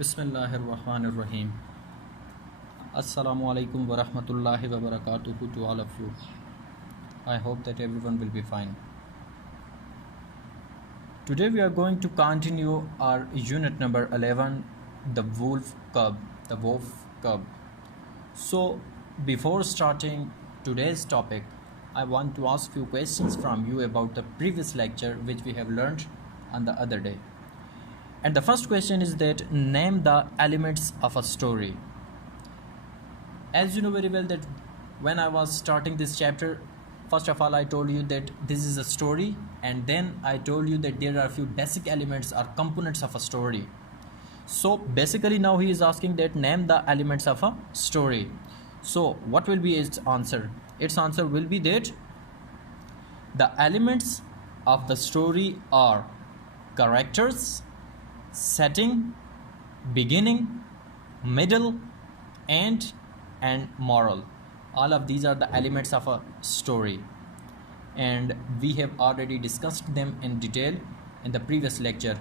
Bismillahirrahmanirrahim. Assalamu alaikum wa rahmatullahi wa barakatuhu to all of you. I hope that everyone will be fine. Today we are going to continue our unit number 11, the wolf cub. So before starting today's topic, I want to ask few questions from you about the previous lecture which we have learned on the other day. And the first question is that name the elements of a story. As you know very well that when I was starting this chapter, first of all I told you that this is a story, and then I told you that there are a few basic elements or components of a story. So basically now he is asking that name the elements of a story. So what will be its answer? Its answer will be that the elements of the story are characters, setting, beginning, middle, and moral. All of these are the elements of a story, and we have already discussed them in detail in the previous lecture,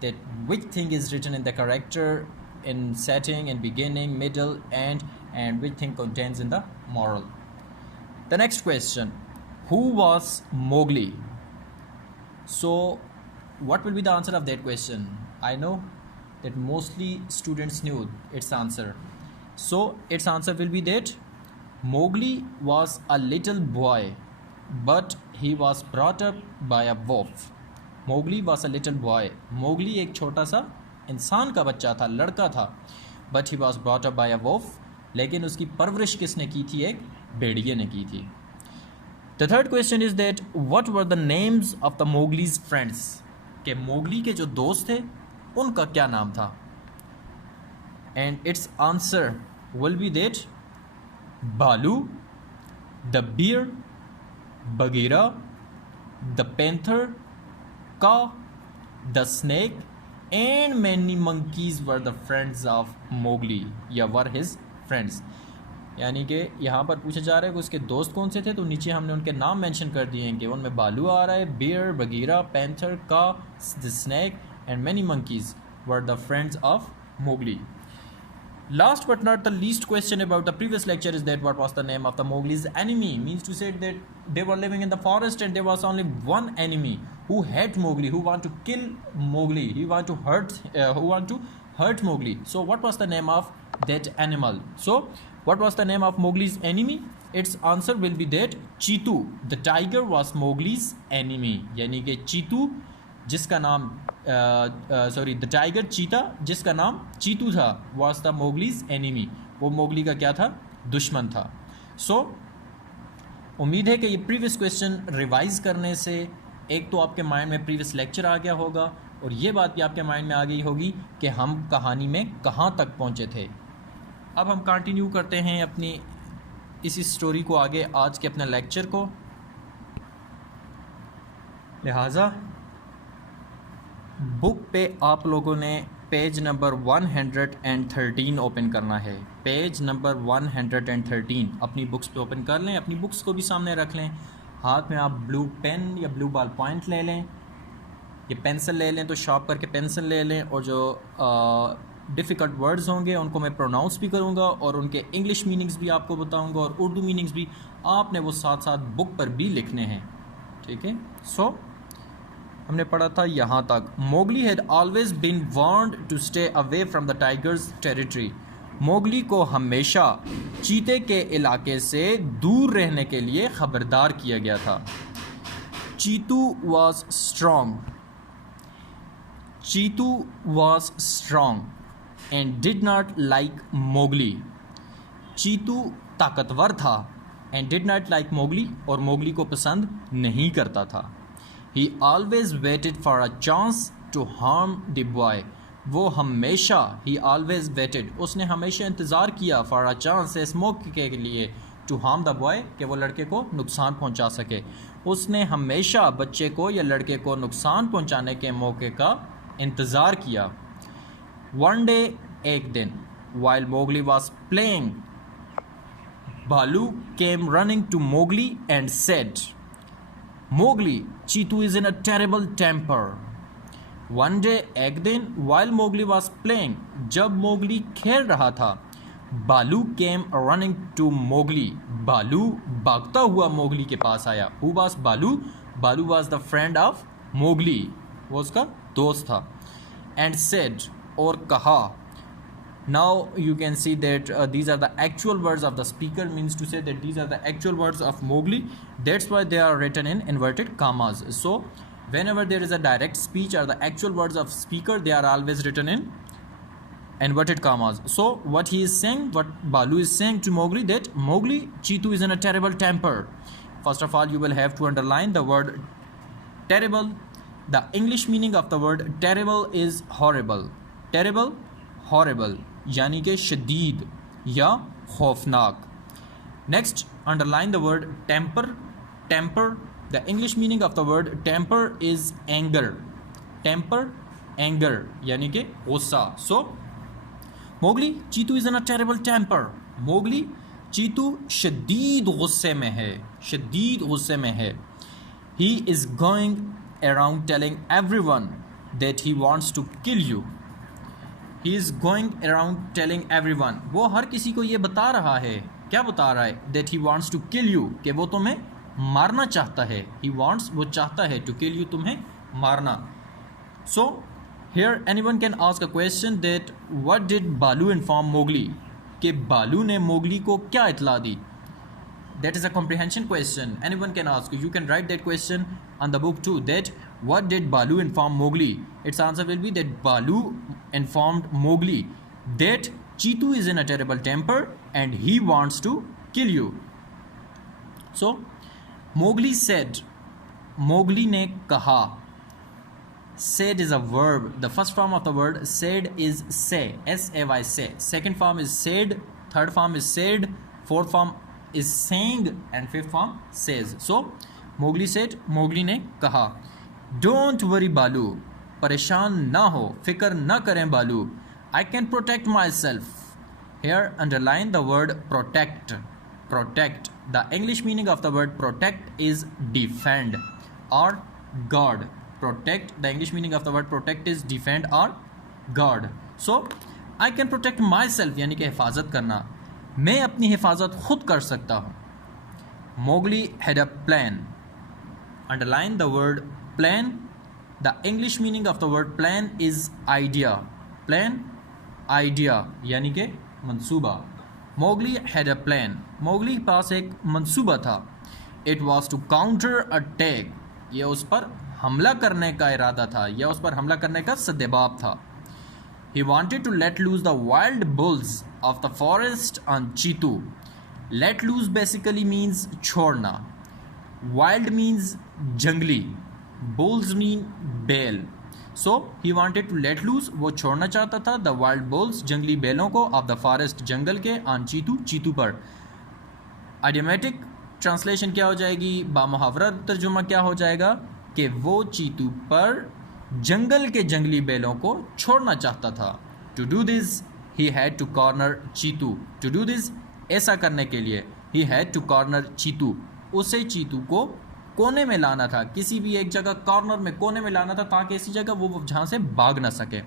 that which thing is written in the character, in setting, in beginning, middle, and which thing contains in the moral. The next question, who was Mowgli? So what will be the answer of that question? I know that mostly students knew its answer. So its answer will be that Mowgli was a little boy, but he was brought up by a wolf. Mowgli was a little boy. Mowgli एक छोटा सा इंसान का बच्चा था, लड़का था, but he was brought up by a wolf. लेकिन उसकी परवरिश किसने की थी? एक भेड़िए ने की थी. The third question is that what were the names of the Mowgli's friends? कि मोगली के जो दोस्त थे उनका क्या नाम था? And its answer will be that Balu, the bear, Bagheera, the panther, Kaa, the snake, and many monkeys were the friends of Mowgli, या were his friends. यानी कि यहाँ पर पूछा जा रहा है कि उसके दोस्त कौन से थे, तो नीचे हमने उनके नाम मेंशन कर दिए हैं कि उनमें बालू आ रहा है, बियर, बगीरा, पैंथर, का, the snake and many monkeys were the friends of Mowgli. Last but not the least question about the previous lecture is that what was the name of the Mowgli's enemy? Means to say that they were living in the forest and there was only one enemy who hate Mowgli, who want to kill Mowgli, who want to hurt Mowgli. So what was the name of that animal? So what was the name of Mowgli's enemy? Its answer will be that Cheetu. The tiger was Mowgli's enemy. यानी कि चीतू जिसका नाम the tiger, चीता जिसका नाम चीतू था, was the Mowgli's enemy. वो Mowgli का क्या था? दुश्मन था. So उम्मीद है कि ये प्रीवियस क्वेश्चन रिवाइज करने से एक तो आपके माइंड में प्रीवियस लेक्चर आ गया होगा, और ये बात भी आपके माइंड में आ गई होगी कि हम कहानी में कहाँ तक पहुँचे थे. अब हम कंटिन्यू करते हैं अपनी इसी स्टोरी को आगे, आज के अपने लेक्चर को. लिहाजा बुक पे आप लोगों ने पेज नंबर 113 ओपन करना है. पेज नंबर 113 अपनी बुक्स पे ओपन कर लें. अपनी बुक्स को भी सामने रख लें. हाथ में आप ब्लू पेन या ब्लू बॉल पॉइंट ले लें, ये पेंसिल ले लें तो शार्प करके पेंसिल ले लें, और जो डिफ़िकल्ट वर्ड्स होंगे उनको मैं प्रोनाउंस भी करूँगा और उनके इंग्लिश मीनिंग्स भी आपको बताऊँगा, और उर्दू मीनिंग्स भी आपने वो साथ साथ बुक पर भी लिखने हैं. ठीक है. सो हमने पढ़ा था यहाँ तक. Mowgli had always been warned to stay away from the tiger's territory. Mowgli को हमेशा चीते के इलाके से दूर रहने के लिए ख़बरदार किया गया था. Chitu was strong and did not like Mowgli. Chitu ताकतवर था and did not like Mowgli, और मोगली को पसंद नहीं करता था. He always waited for a chance to harm the boy. वो हमेशा उसने हमेशा इंतज़ार किया for a chance, इस मौके के लिए, to harm the boy, कि वो लड़के को नुकसान पहुंचा सके. उसने हमेशा बच्चे को या लड़के को नुकसान पहुंचाने के मौके का इंतज़ार किया. One day, एक दिन, while Mowgli was playing, Balu came running to Mowgli and said, Mowgli, Cheetu is in a terrible temper. One day एक दिन वाइल मोगली वॉज प्लेइंग, जब मोगली खेल रहा था, बालू केम रनिंग टू मोगली, बालू भागता हुआ मोगली के पास आया। हु वाज बालू? बालू was the friend of Mowgli, वो उसका दोस्त था। एंड सेड, और कहा। Now you can see that these are the actual words of the speaker, means to say that these are the actual words of Mowgli. That's why they are written in inverted commas. So whenever there is a direct speech or the actual words of speaker, they are always written in inverted commas. So what he is saying, what Balu is saying to Mowgli, that Mowgli, Cheetu is in a terrible temper. First of all, you will have to underline the word terrible. The English meaning of the word terrible is horrible. Terrible, horrible, यानी कि शदीद या खौफनाक। Next, underline the word temper. Temper, the English meaning of the word temper is anger. Temper, anger, यानी कि गुस्सा। So Mowgli, Chitu is in a terrible temper. Mowgli, Chitu शदीद गुस्से में है, शदीद गुस्से में है। He is going around telling everyone that he wants to kill you. He is going around telling everyone, वो हर किसी को ये बता रहा है। क्या बता रहा है? That he wants to kill you, कि वो तुम्हें मारना चाहता है। He wants, वो चाहता है, to kill you, तुम्हें मारना। So here anyone can ask a question that what did Balu inform Mowgli, कि बालू ने मोगली को क्या इतला दी? That is a comprehension question. Anyone can ask. You can write that question on the book too. That what did Balu inform Mowgli? Its answer will be that Balu informed Mowgli that Cheetu is in a terrible temper and he wants to kill you. So Mowgli said. Mowgli ने कहा. Said is a verb. The first form of the word said is say. S-A-Y, say. Second form is said. Third form is said. Fourth form is saying. And fifth form says. So Mowgli said. Mowgli ने कहा. Don't worry बालू. परेशान ना हो. फिक्र ना करें बालू. I can protect myself. Here underline the word protect. Protect. The English meaning of the word protect is defend or guard. Protect, the English meaning of the word protect is defend or guard. So I can protect myself, यानी कि हिफाजत करना. मैं अपनी हिफाजत खुद कर सकता हूँ. Mowgli had a plan. Underline the word plan. The English meaning of the word plan is idea. Plan, idea, यानी कि मंसूबा. Mowgli had a plan. Mowgli के पास एक मंसूबा था. It was to counter attack. ये उस पर हमला करने का इरादा था या उस पर हमला करने का सद्देबाब था. He wanted to let loose the wild bulls of the forest on Cheetu. Let loose basically means छोड़ना. Wild means जंगली. Bulls mean बैल. So he wanted to let loose, वो छोड़ना चाहता था, the wild bulls, जंगली बैलों को, of the forest, जंगल के, on Cheetu, चीतू पर. Idiomatic ट्रांसलेशन क्या हो जाएगी? बामुहावरा तर्जुमा क्या हो जाएगा कि वो चीतू पर जंगल के जंगली बैलों को छोड़ना चाहता था. To do this he had to corner Chitu. To do this, ऐसा करने के लिए, he had to corner Chitu, उसे चीतू को कोने में लाना था. किसी भी एक जगह कॉर्नर में, कोने में लाना था ताकि ऐसी जगह वो जहाँ से भाग ना सके.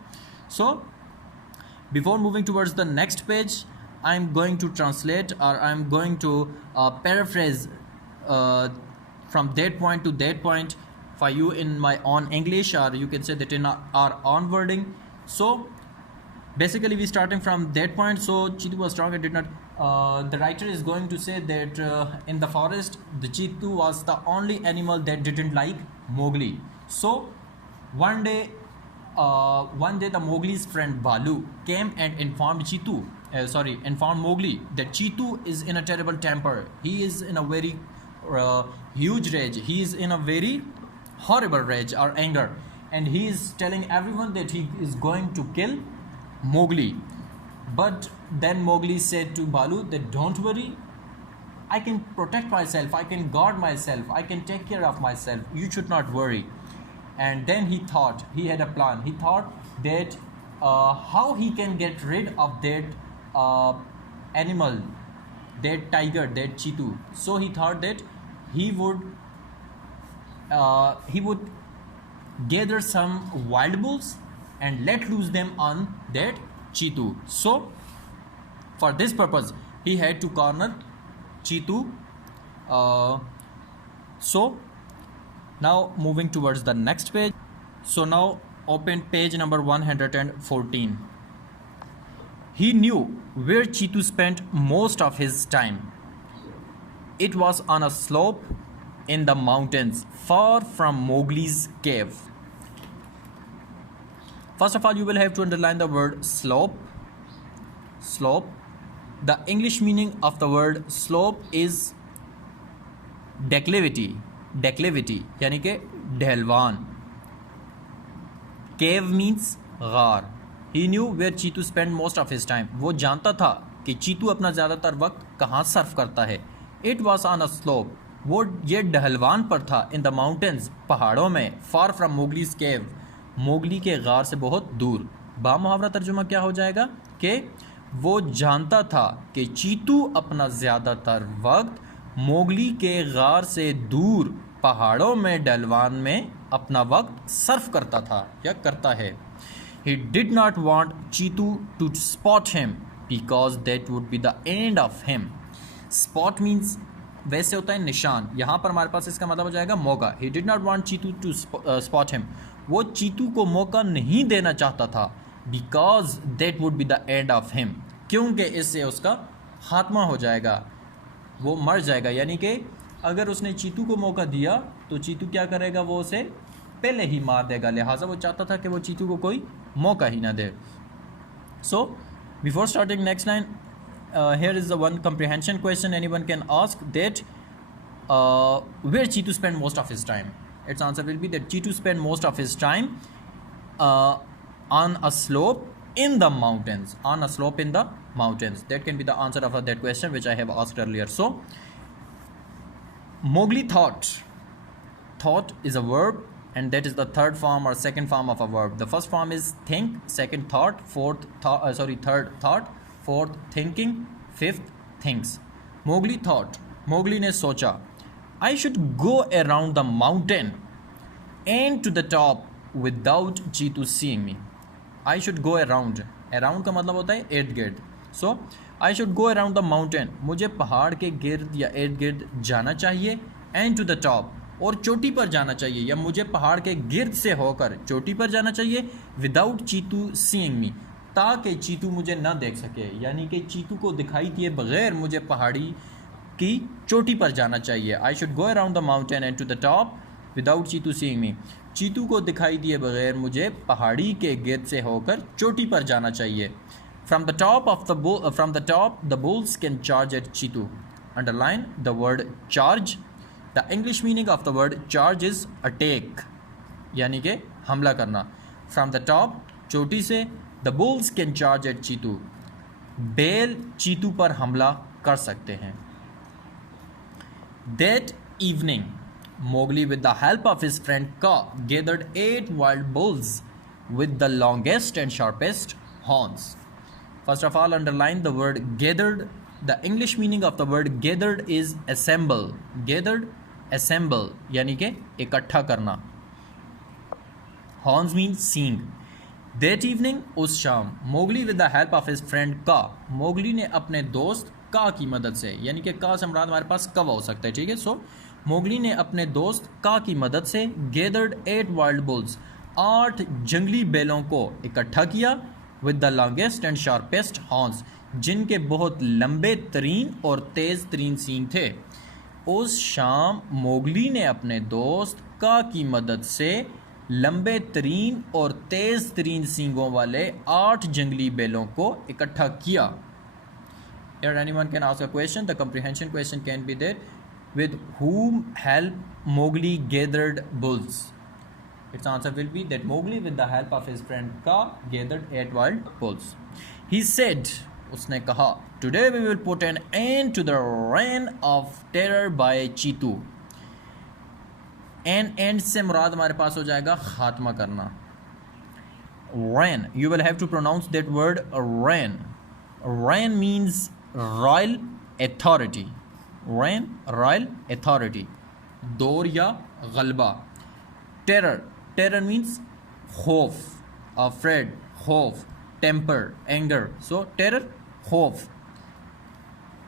So before moving towards the next page, I am going to translate or I am going to paraphrase from that point to that point for you in my own English, or you can say that in our own wording. So basically we starting from that point. So Cheetu was strong and did not, the writer is going to say that in the forest the Cheetu was the only animal that didn't like Mowgli. So one day the Mowgli's friend Balu came and informed informed Mowgli that Cheetu is in a terrible temper. He is in a very huge rage. He is in a very horrible rage or anger, and he is telling everyone that he is going to kill Mowgli. But then Mowgli said to Balu that don't worry, I can protect myself, I can guard myself, I can take care of myself, you should not worry. And then he thought, he had a plan. He thought that how he can get rid of that animal, that tiger, that Cheetu. So he thought that he would gather some wild bulls and let loose them on that Chitu. So for this purpose he had to corner Chitu. So now moving towards the next page. So now open page number 114. He knew where Chitu spent most of his time. It was on a slope in the mountains far from Mowgli's cave. First of all, you will have to underline the word slope. Slope. The English meaning of the word slope is declivity. Declivity यानी कि ढलवान. Cave means गार. He knew where Chitu spent most of his time. वो जानता था कि चीतू अपना ज़्यादातर वक्त कहाँ सर्फ करता है. It was on a slope. वो ये ढलवान पर था. In the mountains, पहाड़ों में. Far from Mowgli's cave. Mowgli के गार से बहुत दूर. बामुहावरा तर्जुमा क्या हो जाएगा कि वो जानता था कि चीतू अपना ज़्यादातर वक्त मोगली के गार से दूर पहाड़ों में ढलवान में अपना वक्त सर्फ करता था या करता है. He did not want Chitu to spot him because that would be the end of him. Spot means वैसे होता है निशान. यहाँ पर हमारे पास इसका मतलब हो जाएगा मौका. He did not want Chitu to spot him. वो चीतू को मौका नहीं देना चाहता था. Because that would be the end of him. क्योंकि इससे उसका खात्मा हो जाएगा, वो मर जाएगा. यानी कि अगर उसने चीतू को मौका दिया तो चीतू क्या करेगा, वो उसे पहले ही मार देगा. लिहाजा वो चाहता था कि वो चीतू को कोई मौका ही ना दे. So before starting next line, here is the one comprehension question anyone can ask, that where Chitu spent most of his time. Its answer will be that Chitu spent most of his time on a slope in the mountains. On a slope in the mountains. That can be the answer of that question which I have asked earlier. So Mowgli thought. Thought is a verb, and that is the third form or second form of a verb. The first form is think, second thought, third thought, fourth thinking, fifth thinks. Mowgli thought. Mowgli ने सोचा. I should go around the mountain and to the top without Chitu seeing me. I should go around. Around का मतलब होता है इर्द गिर्द. So I should go around the mountain. मुझे पहाड़ के गिर्द या इर्द गिर्द जाना चाहिए. And to the top. और चोटी पर जाना चाहिए, या मुझे पहाड़ के गिर्द से होकर चोटी पर जाना चाहिए. विदाउट चीतू सीइंग मी, ताकि चीतू मुझे ना देख सके. यानी कि चीतू को दिखाई दिए बगैर मुझे पहाड़ी की चोटी पर जाना चाहिए. I should go around the mountain and to the top without Chitu seeing me. Chitu को दिखाई दिए बगैर मुझे पहाड़ी के गिर्द से होकर चोटी पर जाना चाहिए. From the top the bulls can charge at Chitu. Underline the word charge. The English meaning of the word charge is attack, यानी कि हमला करना. From the top, चोटी से, the bulls can charge at Chitu. बैल चीतू पर हमला कर सकते हैं. That evening, Mowgli with the help of his friend Kaa gathered 8 wild bulls with the longest and sharpest horns. First of all, underline the word gathered. The English meaning of the word gathered is assemble. Gathered, assemble यानी कि इकट्ठा करना. Horns means seeing. That evening, उस शाम, Mowgli with the help of his friend Kaa, Mowgli ने अपने दोस्त का की मदद से, यानी कि का से मुराद हमारे पास कवा हो सकता है, ठीक है. सो Mowgli ने अपने दोस्त का की मदद से gathered 8 wild bulls, 8 जंगली बैलों को इकट्ठा किया. with the longest and sharpest horns, जिनके बहुत लंबे तरीन और तेज़ तरीन सींग थे. उस शाम मोगली ने अपने दोस्त का की मदद से लंबे तरीन और तेज़ तरीन सींगों वाले 8 जंगली बैलों को इकट्ठा किया. Here anyone can ask a question. The comprehension question can be there. With whom help Mowgli gathered bulls? Its answer will be that Mowgli with the help of his friend Kaa gathered 8 wild bulls. He said, उसने कहा, today we will put an end to the reign of terror by Chitu. End से मुराद हमारे पास हो जाएगा खात्मा करना. Reign, you will have to pronounce that word reign. Reign means royal authority. Reign, royal authority. दौर या गलबा. Terror, terror means खौफ, afraid, खौफ, temper, anger. So terror, खौफ.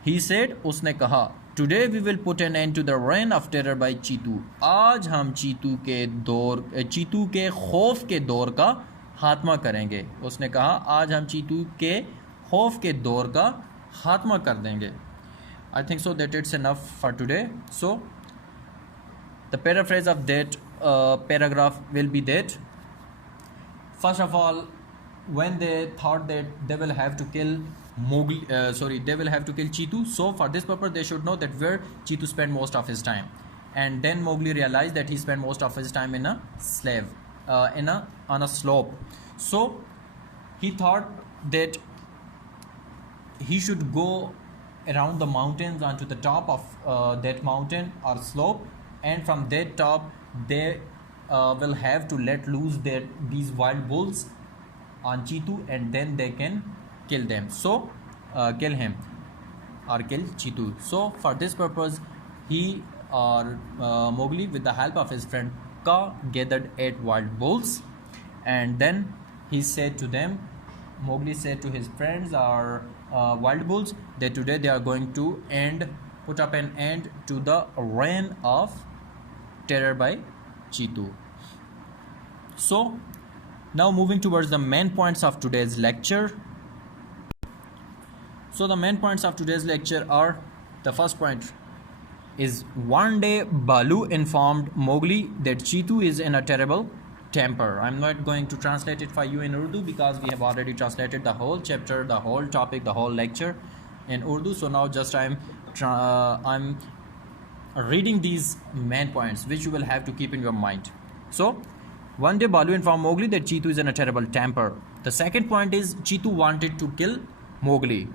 He said, उसने कहा, Today we will put an end to the reign of terror by Chitu. आज हम चीतू के खौफ के दौर का खात्मा करेंगे. उसने कहा आज हम चीतू के खौफ के दौर का खात्मा कर देंगे. I think so that it's enough for today. So the paraphrase of that paragraph will be that, first of all, when they thought that they will have to kill they will have to kill Cheetu. So for this purpose, they should know that where Cheetu spent most of his time. And then Mowgli realized that he spent most of his time in a on a slope. So he thought that he should go around the mountains onto the top of that mountain or slope, and from that top they will have to let loose these wild bulls on Cheetu, and then they can kill them. So kill him or kill Cheetu. So for this purpose, he or Mowgli, with the help of his friend Ka, gathered 8 wild bulls, and then he said to them, Mowgli said to his friends or wild bulls that today they are going to put up an end to the reign of terror by Cheetu. So now moving towards the main points of today's lecture. So the main points of today's lecture are, the first point is, one day Balu informed Mowgli that Cheetu is in a terrible temper. I'm not going to translate it for you in Urdu because we have already translated the whole chapter, the whole topic, the whole lecture in Urdu. So now just I'm reading these main points which you will have to keep in your mind. So one day Balu informed Mowgli that Cheetu is in a terrible temper. The second point is, Cheetu wanted to kill Mowgli.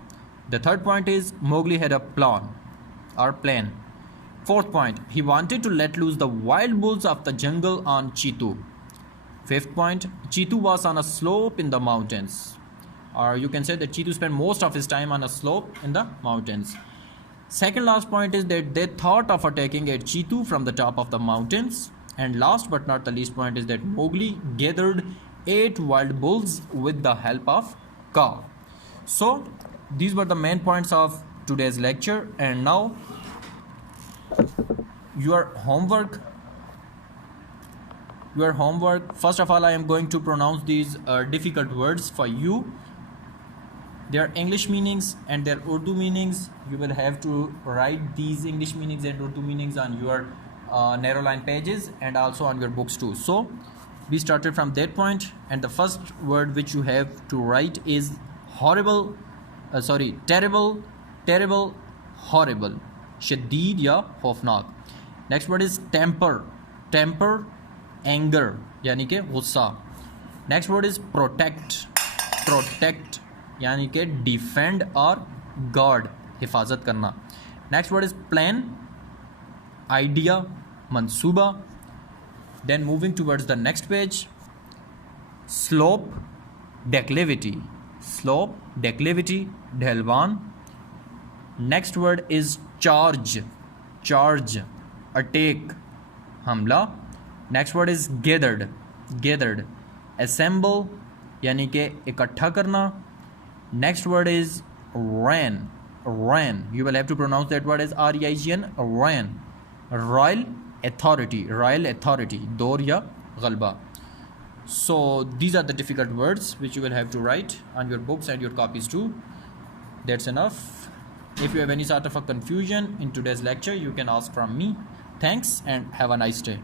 The third point is, Mowgli had a plan. Fourth point, he wanted to let loose the wild bulls of the jungle on Cheetu. Fifth point, Cheetu was on a slope in the mountains. Or you can say that Cheetu spent most of his time on a slope in the mountains. Second last point is that they thought of attacking at Cheetu from the top of the mountains. And last but not the least point is that Mowgli gathered 8 wild bulls with the help of Ka. So these were the main points of today's lecture. And now your homework. First of all, I am going to pronounce these difficult words for you. Their English meanings and their Urdu meanings. You will have to write these English meanings and Urdu meanings on your narrow line pages and also on your books too. So we started from that point, and the first word which you have to write is terrible, horrible, shadid ya खौफनाक. Next word is temper, anger यानी कि गुस्सा. Next word is protect, यानी कि defend और guard, हिफाजत करना. Next word is plan, idea, mansuba. Then moving towards the next page, slope, declivity, ढलवान. Next word is charge, attack, हमला. Next word is gathered, assemble यानी कि इकट्ठा करना. Next word is reign. You will have to pronounce that word as R-E-I-G-N, reign. Royal authority, दौर या गलबा. So these are the difficult words which you will have to write on your books and your copies too. That's enough. If you have any sort of a confusion in today's lecture, you can ask from me. Thanks and have a nice day.